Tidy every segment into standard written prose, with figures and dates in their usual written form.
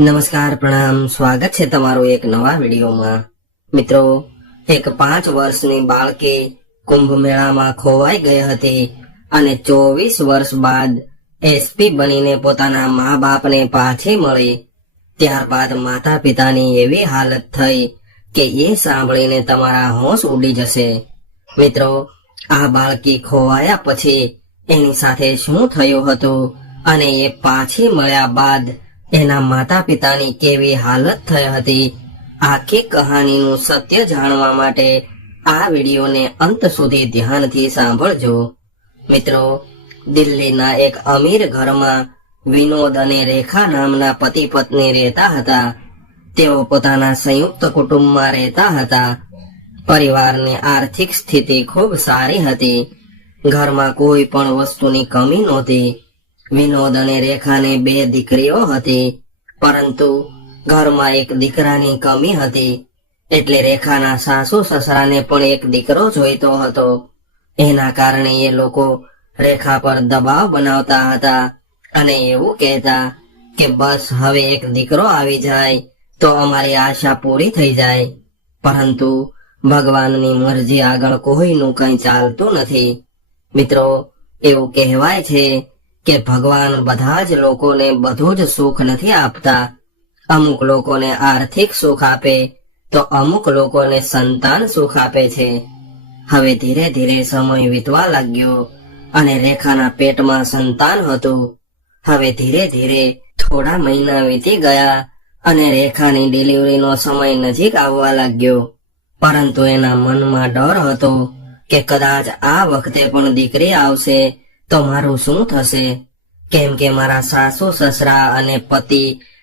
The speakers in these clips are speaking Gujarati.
નમસ્કાર, પ્રણામ, સ્વાગત છે તમારું એક નવા વિડીયોમાં। મિત્રો, એક 5 વર્ષની બાળકી કુંભ મેળામાં ખોવાઈ ગઈ હતી અને 24 વર્ષ બાદ એસપી બનીને પોતાના મા બાપને પાછી મળી। ત્યારબાદ માતા પિતાની એવી હાલત થઈ કે એ સાંભળીને તમારા હોશ ઉડી જશે। મિત્રો, આ બાળકી ખોવાયા પછી એની સાથે શું થયું હતું અને એ પાછી મળ્યા બાદ એના માતા પિતાની કેવી હાલત થઈ હતી, આખી કહાનીનું સત્ય જાણવા માટે આ વિડીયોને અંત સુધી ધ્યાનથી સાંભળજો। મિત્રો, દિલ્હીના એક અમીર ઘરમાં વિનોદ અને રેખા નામના પતિ પત્ની રહેતા હતા। તેઓ પોતાના સંયુક્ત કુટુંબમાં રહેતા હતા। પરિવારની આર્થિક સ્થિતિ ખૂબ સારી હતી। ઘરમાં કોઈ પણ વસ્તુની કમી નહોતી। વિનોદ અને રેખાને 2 દીકરીઓ હતી, પરંતુ ઘરમાં એક દીકરાની કમી હતી। એટલે રેખાના સાસુ સસરાને પણ એક દીકરો જોઈતો હતો। એના કારણે એ લોકો રેખા પર દબાવ બનાવતા હતા અને એવું કહેતા કે બસ હવે એક દીકરો આવી જાય તો અમારી આશા પૂરી થઈ જાય। પરંતુ ભગવાનની મરજી આગળ કોઈનું કંઈ ચાલતું નથી। મિત્રો, એવું કહેવાય છે કે ભગવાન બધા જ લોકોને બધું જ સુખ નથી આપતા। અમુક લોકોને આર્થિક સુખ આપે તો અમુક લોકોને સંતાન સુખ આપે છે। હવે ધીરે ધીરે સમય વીતવા લાગ્યો અને રેખાના પેટમાં સંતાન હતું। હવે ધીરે ધીરે થોડા મહિના વીતી ગયા અને રેખાની ડિલિવરીનો સમય નજીક આવવા લાગ્યો। પરંતુ એના મનમાં ડર હતો કે કદાચ આ વખતે પણ દીકરી આવશે તો મારું શું થશે, કેમ કે મારા સાસુ સસરા અને પતિ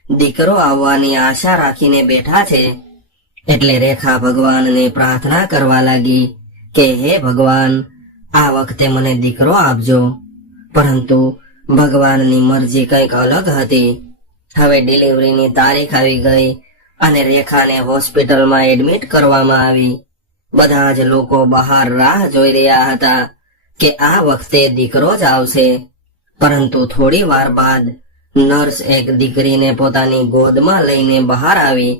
દીકરો આવવાની આશા રાખીને બેઠા છે। એટલે રેખા ભગવાનને પ્રાર્થના કરવા લાગી કે હે ભગવાન, આ વખતે મને દીકરો આપજો। પરંતુ ભગવાનની મરજી કંઈક અલગ હતી। હવે ડિલિવરીની તારીખ આવી ગઈ અને રેખાને હોસ્પિટલમાં એડમિટ કરવામાં આવી। બધા જ લોકો બહાર રાહ જોઈ રહ્યા હતા કે આ વખતે દીકરો જ આવશે। પરંતુ થોડી વાર બાદ નર્સ એક દીકરીને પોતાની ગોદમાં લઈને બહાર આવી।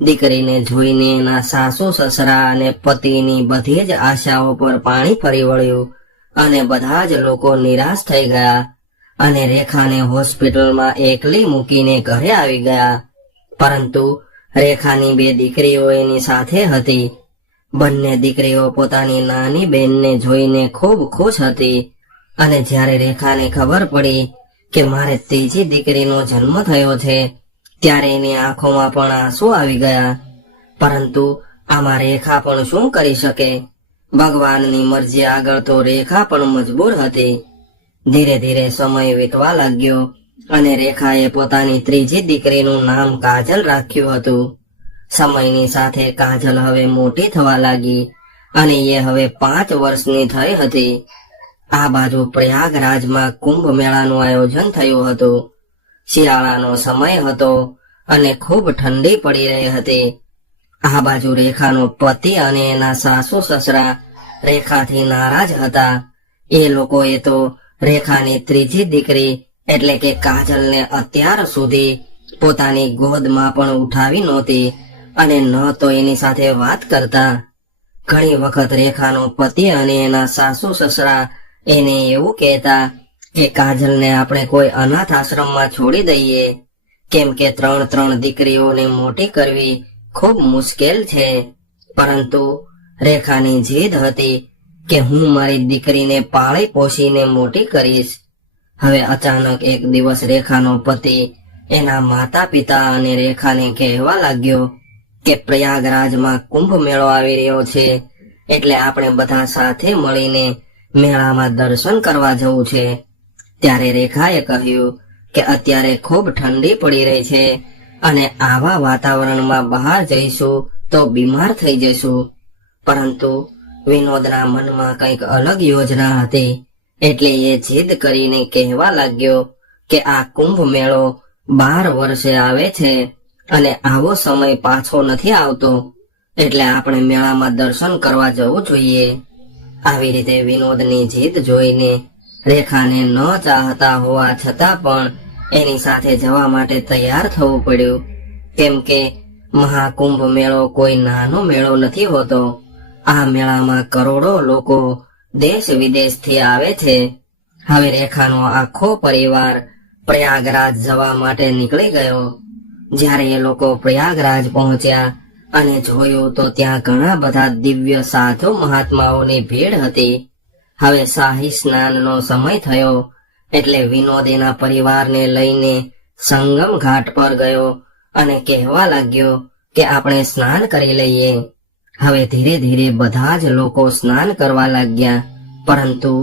દીકરીને જોઈને એના સાસુ સસરા અને પતિની બધી જ આશાઓ પર પાણી ફરી વળ્યું અને બધા જ લોકો નિરાશ થઈ ગયા અને રેખાને હોસ્પિટલમાં એકલી મૂકીને ઘરે આવી ગયા। પરંતુ રેખાની 2 દીકરીઓ એની સાથે હતી। બંને દીકરીઓ પોતાની નાની બહેનને જોઈને ખૂબ ખુશ હતી અને જ્યારે રેખાને ખબર પડી કે મારે ત્રીજી દીકરીનો જન્મ થયો છે ત્યારે એની આંખોમાં પણ આંસુ આવી ગયા। પરંતુ આમાં રેખા પણ શું કરી શકે? ભગવાનની મરજી આગળ તો રેખા પણ મજબૂર હતી। ધીરે ધીરે સમય વીતવા લાગ્યો અને રેખાએ પોતાની ત્રીજી દીકરીનું નામ કાજલ રાખ્યું હતું। સમયની સાથે કાજલ હવે મોટી થવા લાગી અને એ હવે 5 વર્ષની થઈ હતી। આ બાજુ પ્રયાગરાજમાં કુંભ મેળાનું આયોજન થયું હતું। શિયાળાનો સમય હતો અને ખૂબ ઠંડી પડી રહી હતી। આ બાજુ રેખાનો પતિ અને એના સાસુ સસરા રેખાથી નારાજ હતા। એ લોકોએ તો રેખાની ત્રીજી દીકરી એટલે કે કાજલને અત્યાર સુધી પોતાની ગોદમાં પણ ઉઠાવી નહોતી અને ન તો એની સાથે વાત કરતા। ઘણી વખત રેખાનો પતિ અને એના સાસુ સસરા એને એવું કહેતા કે કાજલને આપણે કોઈ અનાથ આશ્રમમાં છોડી દઈએ, કેમ કે 3 દીકરીઓને મોટી કરવી ખૂબ મુશ્કેલ છે। પરંતુ રેખાની જીદ હતી કે હું મારી દીકરીને પાળી પોષીને મોટી કરીશ। હવે અચાનક એક દિવસ રેખાનો પતિ એના માતા પિતા અને રેખાને કહેવા લાગ્યો કે પ્રયાગરાજમાં કુંભ મેળો આવી રહ્યો છે, એટલે આપણે બધા સાથે મળીને મેળામાં દર્શન કરવા જવું છે। ત્યારે રેખાએ કહ્યું કે અત્યારે ખૂબ ઠંડી પડી રહી છે અને આવા વાતાવરણમાં બહાર જઈશું તો બીમાર થઈ જઈશું। પરંતુ વિનોદના મનમાં કંઈક અલગ યોજના હતી, એટલે એ જીદ કરીને કહેવા લાગ્યો કે આ કુંભ મેળો 12 વર્ષે આવે છે અને આવો સમય પાછો નથી આવતો, એટલે આપણે મેળામાં દર્શન કરવા જવું જોઈએ। આવી રીતે વિનોદની જીદ જોઈને રેખાને ન ચાહતા હોવા છતાં પણ એની સાથે જવા માટે તૈયાર થવું પડ્યું, કેમ કે મહાકુંભ મેળો કોઈ નાનો મેળો નથી હોતો. આ મેળામાં કરોડો લોકો દેશ વિદેશથી આવે છે. હવે રેખાનો આખો પરિવાર પ્રયાગરાજ જવા માટે નીકળી ગયો. જ્યારે એ લોકો પ્રયાગરાજ પહોંચ્યા અને જોયું તો ત્યાં ઘણા બધા દિવ્ય સાધુ મહાત્માઓની ભીડ હતી. હવે શાહી સ્નાનનો સમય થયો એટલે વિનોદ એના પરિવારને લઈને સંગમ ઘાટ પર ગયો અને કહેવા લાગ્યો કે આપણે સ્નાન કરી લઈએ. હવે ધીરે ધીરે બધા જ લોકો સ્નાન કરવા લાગ્યા, પરંતુ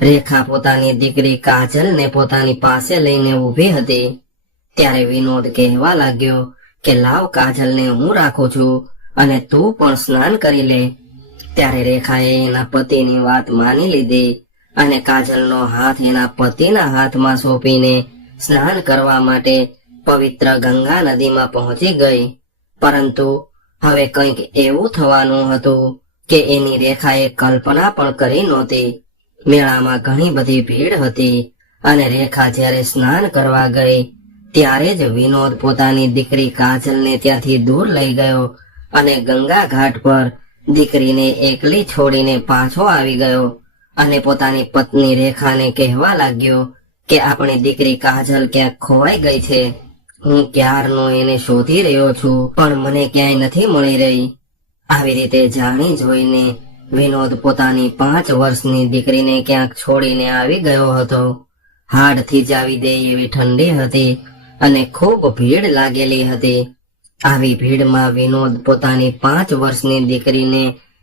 રેખા પોતાની દીકરી કાજલને પોતાની પાસે લઈને ઊભી હતી. ત્યારે વિનોદ કહેવા લાગ્યો કે લાવ, કાજલને હું રાખું છું અને તું પણ સ્નાન કરી લે. ત્યારે રેખાએ એના પતિની વાત માની લીધી અને કાજલનો હાથ એના પતિના હાથમાં સોંપીને સ્નાન કરવા માટે પવિત્ર ગંગા નદીમાં પહોંચી ગઈ. પરંતુ હવે કંઈક એવું થવાનું હતું કે એની રેખાએ કલ્પના પણ કરી નહોતી. મેળામાં ઘણી બધી ભીડ હતી અને રેખા જ્યારે સ્નાન કરવા ગઈ ત્યારે જ વિનોદ પોતાની દીકરી કાજલને ત્યાંથી દૂર લઈ ગયો અને ગંગા ઘાટ પર દીકરીને એકલી છોડીને પાછો આવી ગયો અને પોતાની પત્ની રેખાને કહેવા લાગ્યો કે આપણી દીકરી કાજલ ક્યાંક ખોવાઈ ગઈ છે. હું ક્યારનો એને શોધી રહ્યો છું, પણ મને ક્યાંય નથી મળી રહી. આવી રીતે જાણી જોઈને વિનોદ પોતાની 5 વર્ષની દીકરીને ક્યાંક છોડીને આવી ગયો હતો. હાડ થીજાવી દે એવી ઠંડી હતી અને ખૂબ ભીડ લાગેલી હતી. આવી ભીડમાં વિનોદ પોતાની 5 વર્ષની દીકરીને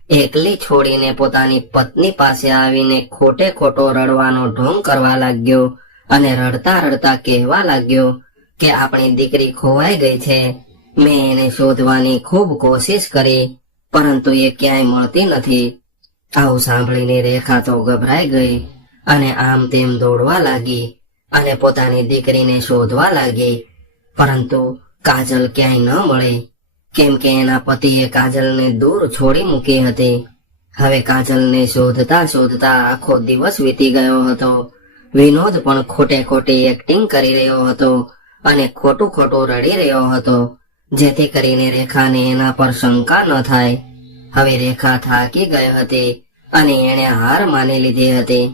એકલી છોડીને પોતાની પત્ની પાસે આવીને ખોટે ખોટો રડવાનો ઢોંગ કરવા લાગ્યો અને રડતા રડતા કહેવા લાગ્યો કે આપણી દીકરી ખોવાઈ ગઈ છે. મેં એને શોધવાની ખૂબ કોશિશ કરી, પરંતુ એ ક્યાંય મળતી નથી. આવું સાંભળીને રેખા તો ગભરાઈ ગઈ અને આમ તેમ દોડવા લાગી અને પોતાની દીકરીને શોધવા લાગી. પરંતુ કાજલ ક્યાંય ન મળી, કેમ કે એના પતિએ કાજલને દૂર છોડી મૂકી હતી. હવે કાજલને શોધતા શોધતા આખો દિવસ વીતી ગયો હતો. વિનોદ પણ ખોટે ખોટી એક્ટિંગ કરી રહ્યો હતો અને ખોટું ખોટું રડી રહ્યો હતો, જેથી કરીને રેખાને એના પર શંકા ન થાય. હવે રેખા થાકી ગઈ હતી અને એણે હાર માની લીધી હતી.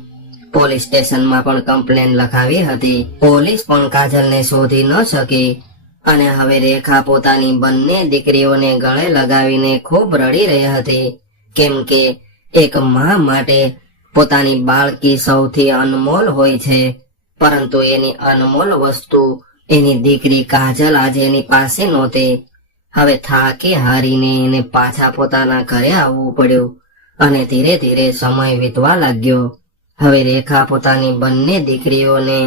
પોલીસ સ્ટેશનમાં પણ કમ્પ્લેન લખાવી હતી. પોલીસ પણ કાજલને શોધી ન શકી અને હવે રેખા પોતાની બંને દીકરીઓને ગળે લગાવીને ખૂબ રડી રહી હતી, કેમ કે એક મા માટે પોતાની બાળકી સૌથી અનમોલ હોય છે. પરંતુ એની અનમોલ વસ્તુ એની દીકરી કાજલ આજે એની પાસે નહોતી. હવે થાકી હારીને એને પાછા પોતાના ઘરે આવવું પડ્યું અને ધીરે ધીરે સમય વીતવા લાગ્યો. હવે રેખા પોતાની બંને દીકરીઓને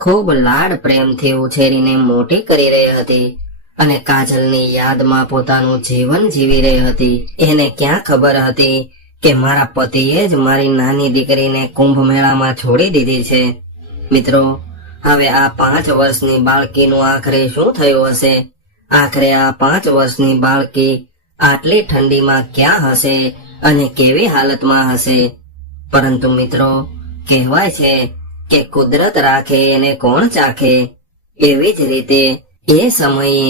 ખૂબ લાડ પ્રેમથી ઉછેરીને મોટી કરી રહી હતી અને કાજલની યાદમાં પોતાનું જીવન જીવી રહી હતી. એને ક્યાં ખબર હતી કે મારા પતિએ જ મારી નાની દીકરીને કુંભ મેળામાં છોડી દીધી છે. મિત્રો, હવે આ 5 વર્ષની બાળકીનું આખરે શું થયું હશે? આખરે આ 5 વર્ષની બાળકી આટલી ઠંડીમાં ક્યાં હશે અને કેવી હાલતમાં હશે? પરંતુ મિત્રો, કહેવાય છે કે કુદરત રાખે એને કોણ ચાખે. એવી જ રીતે એ સમયે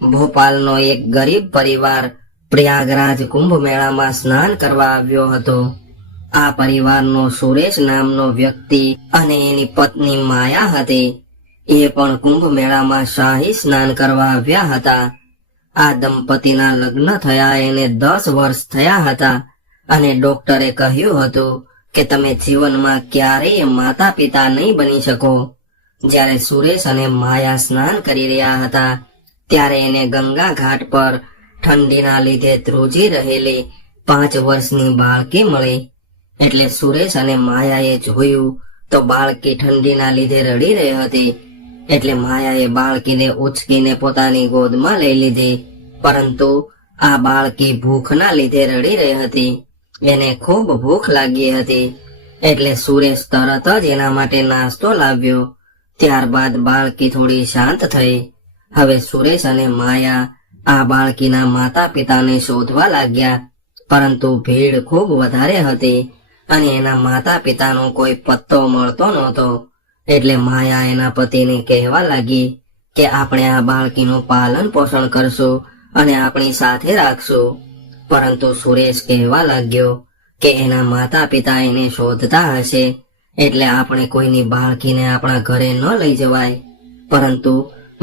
ભોપાલનો એક ગરીબ પરિવાર પ્રયાગરાજ કુંભ મેળામાં સ્નાન કરવા આવ્યો હતો. આ પરિવારનો સુરેશ નામનો વ્યક્તિ અને એની પત્ની માયા હતી. એ પણ કુંભ મેળામાં શાહી સ્નાન કરવા આવ્યા હતા. આ દંપતીના લગ્ન થયા એને 10 વર્ષ થયા હતા અને ડોક્ટરે કહ્યું હતું કે તમે જીવનમાં ક્યારેય માતા પિતા નહીં બની શકો. જ્યારે સુરેશ અને માયા સ્નાન કરી રહ્યા હતા ત્યારે એને ગંગા ઘાટ પર ઠંડીના લીધે ધ્રુજી રહેલી 5 વર્ષની બાળકી મળી. એટલે સુરેશ અને માયાએ જોયું તો બાળકી ઠંડીના લીધે રડી રહી હતી. એટલે માયાએ બાળકીને ઉચકીને પોતાની ગોદમાં લઈ લીધી. પરંતુ આ બાળકી ભૂખના લીધે રડી રહી હતી. એને ખૂબ ભૂખ લાગી હતી. એટલે સુરેશ તરત જ એના માટે નાસ્તો લાવ્યો. ત્યારબાદ બાળકી થોડી શાંત થઈ. હવે સુરેશ અને માયા આ બાળકીના માતા પિતાને શોધવા લાગ્યા, પરંતુ ભીડ ખૂબ વધારે હતી અને એના માતા પિતાનો કોઈ પત્તો મળતો નહોતો. એટલે માયા એના પતિને કહેવા લાગી કે આપણે આ બાળકીનું પાલન પોષણ કરશું અને આપણી સાથે રાખશું. પરંતુ સુરેશ કહેવા લાગ્યો કે એના માતા પિતા એને શોધતા હશે, એટલે આપણે કોઈની બાળકીને આપણા ઘરે ન લઈ જવાય. પરંતુ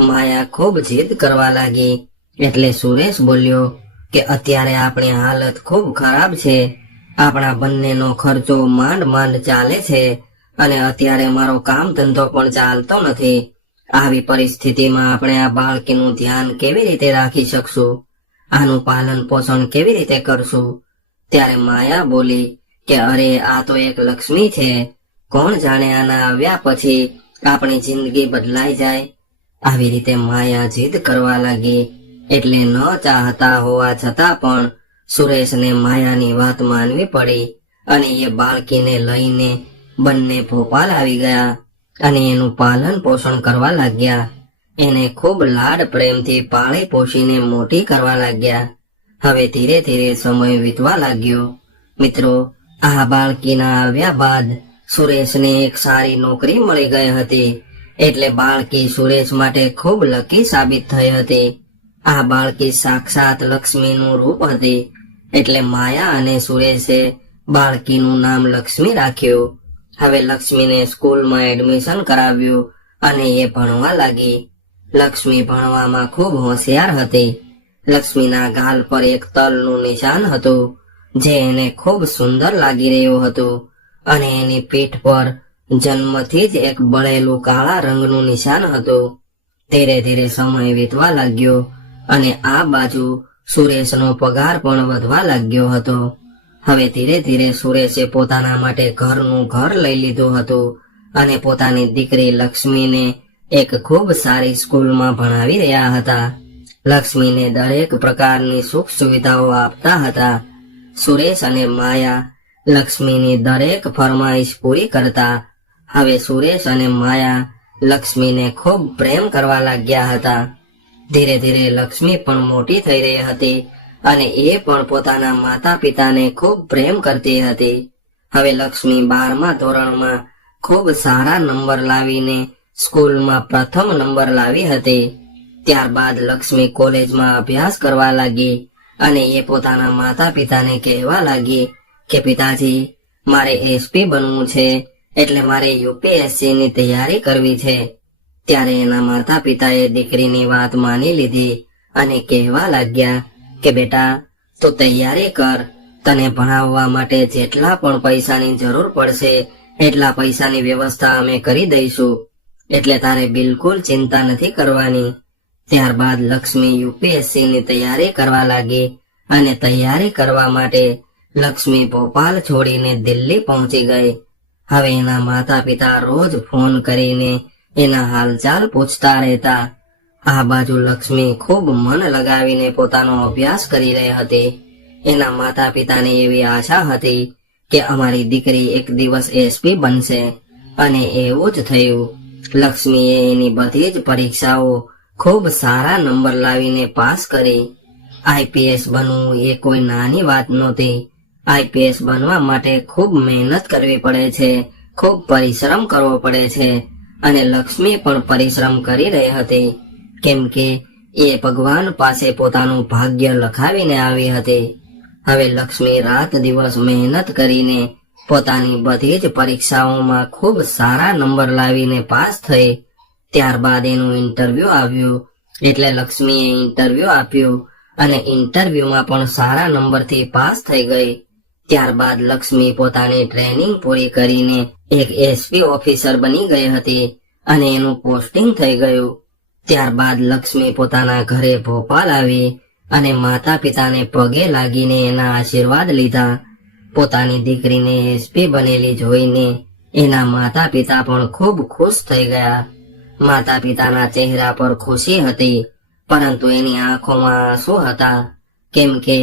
માયા ખૂબ જીદ કરવા લાગી, એટલે સુરેશ બોલ્યો કે અત્યારે આપણી હાલત ખૂબ ખરાબ છે, આપણા બંનેનો ખર્ચો માંડ માંડ ચાલે છે અને અત્યારે મારો કામ ધંધો પણ ચાલતો નથી. આવી પરિસ્થિતિમાં આપણે આ બાળકીનું ધ્યાન કેવી રીતે રાખી શકશું, આનું પાલન પોષણ કેવી રીતે કરશું? ત્યારે માયા બોલી કે અરે, આ તો એક લક્ષ્મી છે, કોણ જાણે આના આવ્યા પછી આપણી જિંદગી બદલાઈ જાય. આવી રીતે માયા જીદ કરવા લાગી, એટલે ન ચાહતા હોવા છતાં પણ સુરેશને માયાની વાત માનવી પડી અને એ બાળકીને લઈને બંને ભોપાલ આવી ગયા અને એનું પાલન પોષણ કરવા લાગ્યા. એને ખૂબ લાડ પ્રેમથી પાળી પોષીને મોટી કરવા લાગ્યા. હવે ધીરે ધીરે સમય વીતવા લાગ્યો. મિત્રો, આ બાળકીના આવ્યા બાદ સુરેશને એક સારી નોકરી મળી ગઈ હતી, એટલે બાળકી સુરેશ માટે ખૂબ લકી સાબિત થઈ હતી. આ બાળકી સાક્ષાત લક્ષ્મીનું રૂપ હતી, એટલે માયા અને સુરેશે બાળકીનું નામ લક્ષ્મી રાખ્યું. હવે લક્ષ્મીને સ્કૂલમાં એડમિશન કરાવ્યું અને એ ભણવા લાગી. લક્ષ્મી ભણવામાં ખૂબ હોશિયાર હતી. લક્ષ્મીના ગાલ પર એક તલનું નિશાન હતું, જે એને ખૂબ સુંદર લાગી રહ્યું હતું અને એની પીઠ પર જન્મથી જ એક બળેલું કાળા રંગનું નિશાન હતું. ધીરે ધીરે સમય વીતવા લાગ્યો અને આ બાજુ સુરેશનો પગાર પણ વધવા લાગ્યો હતો. હવે ધીરે ધીરે સુરેશે પોતાના માટે ઘરનું ઘર લઈ લીધું હતું અને પોતાની દીકરી લક્ષ્મીને એક ખૂબ સારી સ્કૂલમાં ભણાવી રહ્યા હતા. લક્ષ્મીને દરેક પ્રકારની સુખ સુવિધાઓ આપતા હતા. સુરેશ અને માયા લક્ષ્મીની દરેક ફરમાઈશ પૂરી કરતા. હવે સુરેશ અને માયા લક્ષ્મીને ખૂબ પ્રેમ કરવા લાગ્યા હતા. ધીરે ધીરે લક્ષ્મી પણ મોટી થઈ રહી હતી અને એ પણ પોતાના માતા પિતાને ખૂબ પ્રેમ કરતી હતી. હવે લક્ષ્મી 12મા ધોરણમાં ખૂબ સારા નંબર લાવીને સ્કૂલમાં પ્રથમ નંબર લાવી હતી. ત્યારબાદ લક્ષ્મી કોલેજમાં અભ્યાસ કરવા લાગી અને એ પોતાના માતા પિતાને કહેવા લાગી કે પિતાજી, મારે એસપી બનવું છે, એટલે મારે યુપીએસસી ની તૈયારી કરવી છે. ત્યારે એના માતા પિતાએ દીકરીની વાત માની લીધી અને કહેવા લાગ્યા કે બેટા, તું તૈયારી કર, તને ભણાવવા માટે જેટલા પણ પૈસાની જરૂર પડશે એટલા પૈસાની વ્યવસ્થા અમે કરી દઈશું, એટલે તારે બિલકુલ ચિંતા નથી કરવાની. ત્યારબાદ લક્ષ્મી યુપીએસસી ની તૈયારી કરવા લાગી અને તૈયારી કરવા માટે લક્ષ્મી ભોપાલ છોડીને દિલ્હી પહોંચી ગઈ. હવે એના માતા પિતા રોજ ફોન કરીને એના હાલચાલ પૂછતા રહેતા. આ બાજુ લક્ષ્મી ખૂબ મન લગાવીને પોતાનો અભ્યાસ કરી રહી હતી. એના માતા પિતાને એવી આશા હતી કે અમારી દીકરી એક દિવસ એસપી બનશે, અને એવું જ થયું. લક્ષ્મીએ એની બધી જ પરીક્ષાઓ ખૂબ સારા નંબર લાવીને પાસ કરી. આઈપીએસ બનવું એ કોઈ નાની વાત નહોતી. આઈપીએસ બનવા માટે ખૂબ મહેનત કરવી પડે છે, ખૂબ પરિશ્રમ કરવો પડે છે, અને લક્ષ્મી પણ પરિશ્રમ કરી રહી હતી, કેમ કે એ ભગવાન પાસે પોતાનું ભાગ્ય લખાવીને આવી હતી. હવે લક્ષ્મી રાત દિવસ મહેનત કરીને પોતાની બધી જ પરીક્ષાઓમાં ખૂબ સારા નંબર લાવીને પાસ થઈ. ત્યારબાદ એનું ઇન્ટરવ્યુ આવ્યું, એટલે લક્ષ્મીએ ઇન્ટરવ્યુ આપ્યું અને ઇન્ટરવ્યુમાં પણ સારા નંબરથી પાસ થઈ ગઈ. ત્યારબાદ લક્ષ્મી પોતાની ટ્રેનિંગ પૂરી કરીને એક એસપી ઓફિસર બની ગઈ હતી અને એનું પોસ્ટિંગ થઈ ગયું. ત્યારબાદ લક્ષ્મી પોતાના ઘરે ભોપાલ આવી અને માતા પિતાને પગે લાગીને એના આશીર્વાદ લીધા. પોતાની દીકરીને એસપી બનેલી જોઈને એના માતા પિતા પણ ખૂબ ખુશ થઈ ગયા. માતા પિતાના ચહેરા પર ખુશી હતી, પરંતુ એની આંખોમાં આંસુ હતા, કેમ કે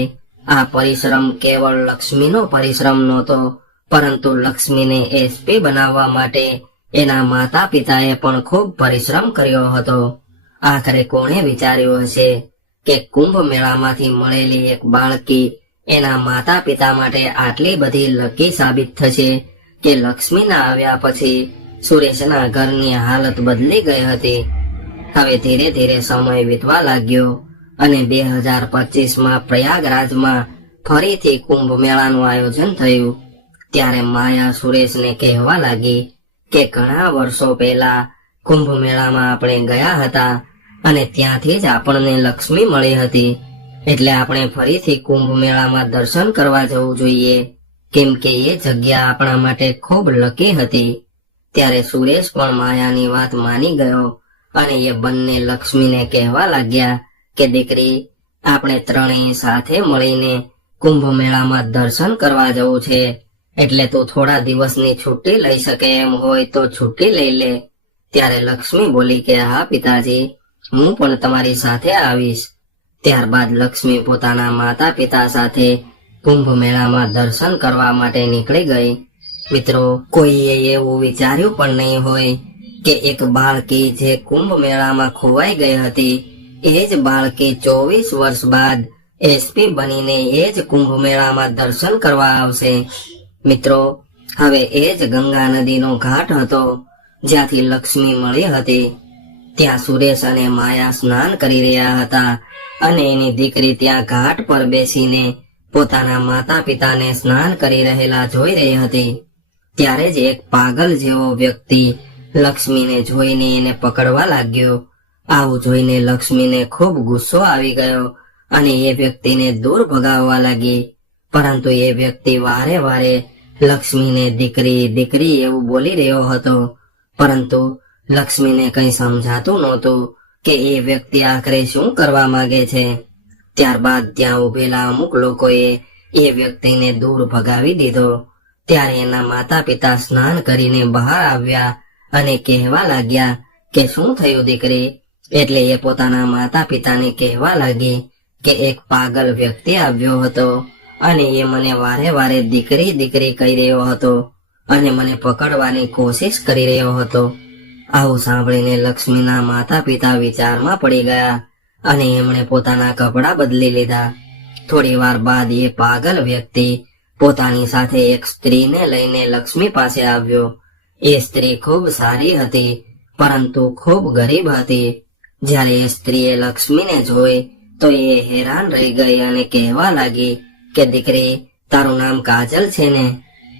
આ પરિશ્રમ કેવળ લક્ષ્મીનો પરિશ્રમ નહોતો, પરંતુ લક્ષ્મીને એસપી બનાવવા માટે એના માતા પિતાએ પણ ખૂબ પરિશ્રમ કર્યો હતો. આખરે કોણે વિચાર્યું હશે કે કુંભ મેળામાંથી મળેલી એક બાળકી એના માતા પિતા માટે આટલી બધી લકી સાબિત થશે કે લક્ષ્મીના આવ્યા પછી સુરેશના ઘરની હાલત બદલી ગઈ હતી. હવે ધીરે ધીરે સમય વીતવા લાગ્યો અને 2025માં પ્રયાગરાજમાં ફરીથી કુંભ મેળાનું આયોજન થયું. ત્યારે માયા સુરેશને કહેવા લાગી કે ઘણા વર્ષો પહેલા કુંભ મેળામાં આપણે ગયા હતા અને ત્યાંથી જ આપણને લક્ષ્મી મળી હતી, એટલે આપણે ફરીથી કુંભ મેળામાં દર્શન કરવા જવું જોઈએ, કેમ કે એ જગ્યા આપણા માટે ખૂબ લકી હતી. ત્યારે સુરેશ પણ માયાની વાત માની ગયો અને એ બંને લક્ષ્મીને કહેવા લાગ્યા કે દીકરી, આપણે ત્રણેય સાથે મળીને કુંભ મેળામાં દર્શન કરવા જવું છે, એટલે તું થોડા દિવસની છુટ્ટી લઈ શકે એમ હોય તો છુટ્ટી લઈ લે. ત્યારે લક્ષ્મી બોલી કે હા પિતાજી, હું પણ તમારી સાથે આવીશ. ત્યારબાદ લક્ષ્મી પોતાના માતા પિતા સાથે કુંભ મેળામાં દર્શન કરવા માટે નીકળી ગઈ. મિત્રો, કોઈએ એવું વિચાર્યું પણ નહીં હોય કે એક બાળકી જે કુંભ મેળામાં ખોવાઈ ગઈ હતી, એ જ બાળકી 24 વર્ષ બાદ એસપી બનીને એ જ કુંભ મેળામાં દર્શન કરવા આવશે. મિત્રો, હવે એ જ ગંગા નદીનો ઘાટ હતો જ્યાંથી લક્ષ્મી મળી હતી. ત્યાં સુરેશ અને માયા સ્નાન કરી રહ્યા હતા અને એની દીકરી ત્યાં ઘાટ પર બેસીને પોતાના માતા પિતાને સ્નાન કરી રહેલા જોઈ રહી હતી. ત્યારે જ એક પાગલ જેવો વ્યક્તિ લક્ષ્મીને જોઈને એને પકડવા લાગ્યો. આવું જોઈને લક્ષ્મીને ખૂબ ગુસ્સો આવી ગયો અને એ વ્યક્તિને દૂર ભગાવવા લાગી. પરંતુ એ વ્યક્તિ વારે વારે લક્ષ્મીને દીકરી દીકરી એવું બોલી રહ્યો હતો, પરંતુ લક્ષ્મીને કંઈ સમજાતું નહોતું કે એ વ્યક્તિ આખરે શું કરવા માંગે છે. ત્યારબાદ ત્યાં ઉભેલા અમુક લોકોએ એ વ્યક્તિને દૂર ભગાવી દીધો. ત્યારે એના માતા પિતા સ્નાન કરીને બહાર આવ્યા અને કહેવા લાગ્યા કે શું થયું દીકરી? એટલે એ પોતાના માતા પિતાને કહેવા લાગી કે એક પાગલ વ્યક્તિ આવ્યો હતો અને એ મને વારે વારે દીકરી દીકરી કહી રહ્યો હતો અને મને પકડવાની કોશિશ કરી રહ્યો હતો. આવું સાંભળીને લક્ષ્મીના માતા પિતા વિચારમાં પડી ગયા અને એમણે પોતાના કપડાં બદલી લીધા. થોડી વાર બાદ એ પાગલ વ્યક્તિ પોતાની સાથે એક સ્ત્રીને લઈને લક્ષ્મી પાસે આવ્યો. એ સ્ત્રી ખૂબ સારી હતી, પરંતુ ખૂબ ગરીબ હતી. જ્યારે એ સ્ત્રીએ લક્ષ્મીને જોઈ તો એ હેરાન રહી ગઈ અને કહેવા લાગી કે દીકરી, તારું નામ કાજલ છે ને?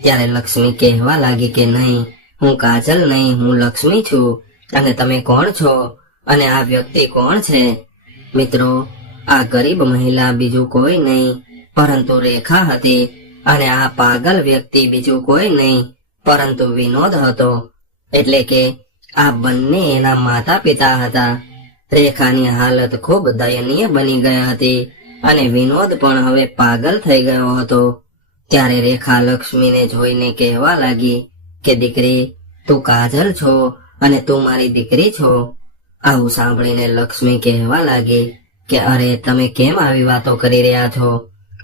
ત્યારે લક્ષ્મી કહેવા લાગી કે નહીં, હું કાજલ નહીં, હું લક્ષ્મી છું. અને તમે કોણ છો અને આ વ્યક્તિ કોણ છે? મિત્રો, આ ગરીબ મહિલા બીજું કોઈ નહીં પરંતુ રેખા હતી અને આ પાગલ વ્યક્તિ બીજું કોઈ નહીં પરંતુ વિનોદ હતો. એટલે કે આ બંને એના માતા પિતા હતા. રેખાની હાલત ખૂબ દયનીય બની ગઈ હતી અને વિનોદ પણ હવે પાગલ થઈ ગયો હતો. ત્યારે રેખા લક્ષ્મીને જોઈને કહેવા લાગી કે દીકરી, તું કાજલ છો અને તું મારી દીકરી છો. આવું સાંભળીને લક્ષ્મી કહેવા લાગી કે અરે, તમે કેમ આવી વાતો કરી રહ્યા છો?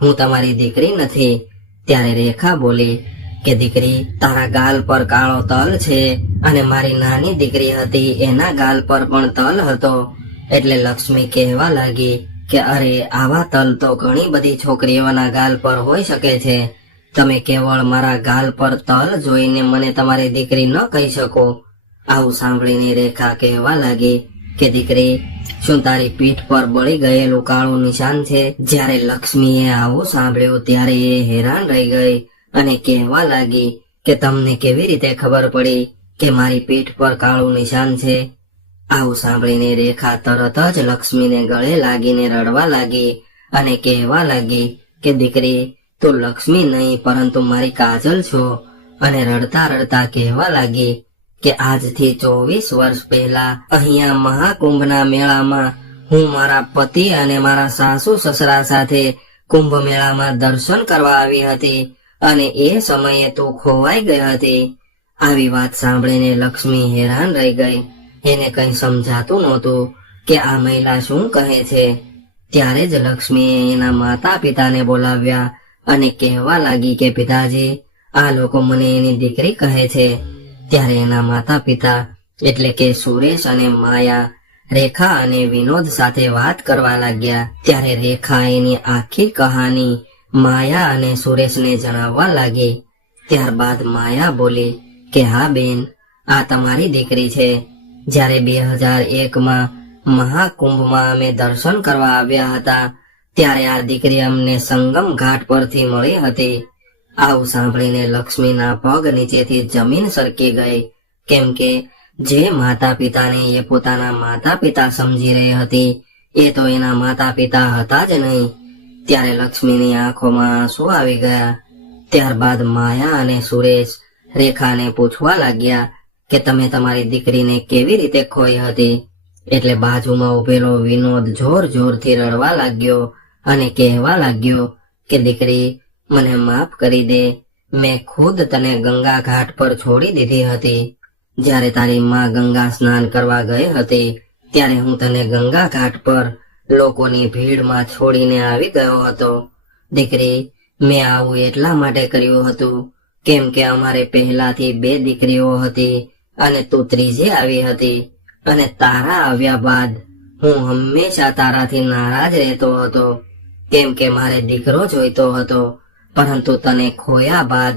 હું તમારી દીકરી નથી. ત્યારે રેખા બોલી કે દીકરી, તારા ગાલ પર કાળો તલ છે અને મારી નાની દીકરી હતી એના ગાલ પર પણ તલ હતો. એટલે લક્ષ્મી કહેવા લાગી કે અરે, આવા તલ તો ઘણી બધી છોકરીઓના ગાલ પર હોઈ શકે છે. તમે કેવળ મારા ગાલ પર તલ જોઈને મને તમારી દીકરી ન કહી શકો. આવું સાંભળીને રેખા કહેવા લાગી કે દીકરી, શું તારી પીઠ પર બળી ગયેલું કાળું નિશાન છે? જ્યારે લક્ષ્મીએ આવું સાંભળ્યું ત્યારે એ હેરાન રહી ગઈ અને કહેવા લાગી કે તમને કેવી રીતે ખબર પડી કે મારી પીઠ પર કાળું નિશાન છે? આવું સાંભળીને રેખા તરત જ લક્ષ્મીને ગળે લાગીને રડવા લાગી અને કહેવા લાગી કે દીકરી, તું લક્ષ્મી નહીં પરંતુ મારી કાજલ છો. અને રડતા રડતા કહેવા લાગી કે આજથી 24 વર્ષ પહેલા અહીંયા મહાકુંભના મેળામાં હું મારા પતિ અને મારા સાસુ સસરા સાથે કુંભ મેળામાં દર્શન કરવા આવી હતી અને એ સમયે તું ખોવાઈ ગઈ હતી. આવી વાત સાંભળીને લક્ષ્મી હેરાન રહી ગઈ. એને કંઈ સમજાતું નહોતું કે આ મહિલા શું કહે છે. ત્યારે જ લક્ષ્મીએ એના માતા પિતાને બોલાવ્યા અને કહેવા લાગી કે પિતાજી, આ લોકો મને એની દીકરી કહે છે. ત્યારે એના માતા પિતા એટલે કે સુરેશ અને માયા રેખા અને વિનોદ સાથે વાત કરવા લાગ્યા. ત્યારે રેખા એની આખી કહાની માયા અને સુરેશને જણાવવા લાગી. ત્યારબાદ માયા બોલી કે હા બેન, આ તમારી દીકરી છે. જ્યારે 2001માં મહાકુંભમાં અમે દર્શન કરવા આવ્યા હતા ત્યારે આ દીકરી અમને સંગમ ઘાટ પરથી મળી હતી. આવું સાંભળીને લક્ષ્મીના પગ નીચેથી જમીન સરકી ગઈ, કેમ કે જે માતા પિતાને એ પોતાના માતા પિતા સમજી રહી હતી એ તો એના માતા પિતા હતા જ નહીં. ત્યારે લક્ષ્મીની આંખોમાં આંસુ આવી ગયા. ત્યારબાદ માયા અને સુરેશ રેખાને પૂછવા લાગ્યા કે તમે તમારી દીકરીને કેવી રીતે ખોઈ હતી. એટલે બાજુમાં ઉભેલો વિનોદ જોર જોરથી રડવા લાગ્યો અને કહેવા લાગ્યો કે દીકરી, મને માફ કરી દે. મેં ખુદ તને ગંગા ઘાટ પર છોડી દીધી હતી. જ્યારે તારી માં ગંગા સ્નાન કરવા ગઈ હતી ત્યારે હું તને ગંગા ઘાટ પર લોકોની ભીડમાં છોડીને આવી ગયો હતો. દીકરી, મેં આવું એટલા માટે કર્યું હતું કેમ કે અમારે પહેલાથી 2 દીકરીઓ હતી અને તું ત્રીજી આવી હતી. અને તારા આવ્યા બાદ હું હંમેશા તારાથી નારાજ રહેતો હતો કેમ કે મારે દીકરો જોઈતો હતો. પરંતુ તને ખોયા બાદ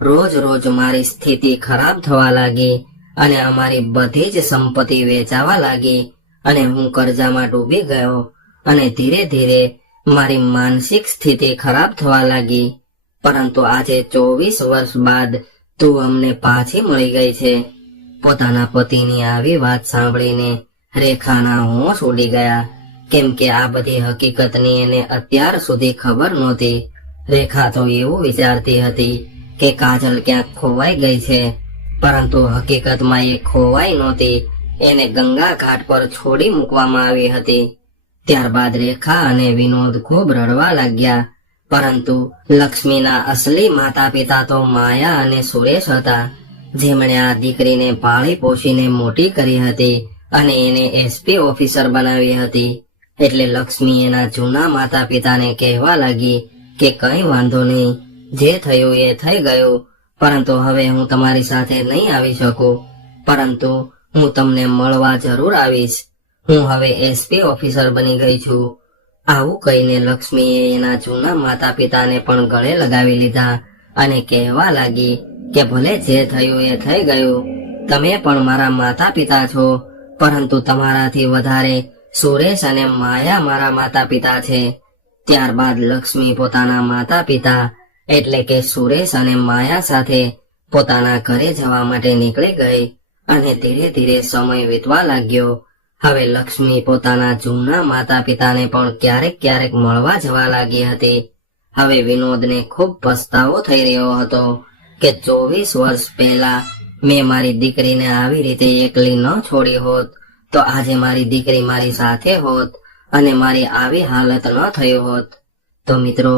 રોજ રોજ મારી સ્થિતિ ખરાબ થવા લાગી અને અમારી બધી જ સંપત્તિ વેચાવા લાગી અને હું કર્જામાં ડૂબી ગયો અને ધીરે ધીરે મારી માનસિક સ્થિતિ ખરાબ થવા લાગી. પરંતુ આજે 24 વર્ષ બાદ તું અમને પાછી મળી ગઈ છે. પોતાના પતિની આવી વાત સાંભળીને રેખાના હોશ ઉડી ગયા, કેમ કે આ બધી હકીકતની એને અત્યાર સુધી ખબર નહોતી. રેખા તો એવું વિચારતી હતી કે કાજલ ક્યાંક ખોવાઈ ગઈ છે, પરંતુ હકીકતમાં એ ખોવાઈ નહોતી. એને ગંગા ઘાટ પર છોડી મૂકવામાં આવી હતી. ત્યારબાદ રેખા અને વિનોદ ખૂબ રડવા લાગ્યા, પરંતુ લક્ષ્મીના અસલી માતા પિતા તો માયા અને સુરેશ હતા, જેમણે આ દીકરીને પાળી પોષીને મોટી કરી હતી અને એને એસપી ઓફિસર બનાવી હતી. એટલે લક્ષ્મી એના જૂના માતા પિતાને કહેવા લાગી કે કંઈ વાંધો નહીં, જે થયું એ થઈ ગયું, પરંતુ હવે હું તમારી સાથે નહીં આવી શકું, પરંતુ હું તમને મળવા જરૂર આવીશ. હું હવે એસપી ઓફિસર બની ગઈ છું. આવું કહીને લક્ષ્મીએ એના જૂના માતા પિતાને પણ ગળે લગાવી લીધા અને કહેવા લાગી કે ભલે જે થયું એ થઈ ગયું, તમે પણ મારા માતા પિતા છો, પરંતુ તમારાથી વધારે સુરેશ અને માયા મારા માતા પિતા છે. ત્યારબાદ લક્ષ્મી પોતાના માતા પિતા એટલે કે સુરેશ અને માયા સાથે પોતાના ઘરે જવા માટે નીકળી ગઈ અને ધીરે ધીરે સમય વીતવા લાગ્યો. હવે લક્ષ્મી પોતાના જૂના માતા પિતાને પણ ક્યારેક ક્યારેક મળવા જવા લાગી હતી. હવે વિનોદને ખૂબ પસ્તાવો થઈ રહ્યો હતો કે 24 વર્ષ પહેલા મેં મારી દીકરીને આવી રીતે એકલી ન છોડી હોત તો આજે મારી દીકરી મારી સાથે હોત અને મારી આવી હાલત ન થઈ હોત. તો મિત્રો,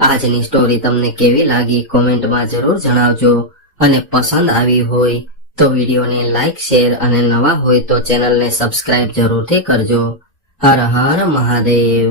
આજની સ્ટોરી તમને કેવી લાગી કોમેન્ટમાં જરૂર જણાવજો અને પસંદ આવી હોય તો વિડીયોને લાઈક, શેર અને નવા હોય તો ચેનલને સબસ્ક્રાઇબ જરૂરથી કરજો. હર હર મહાદેવ.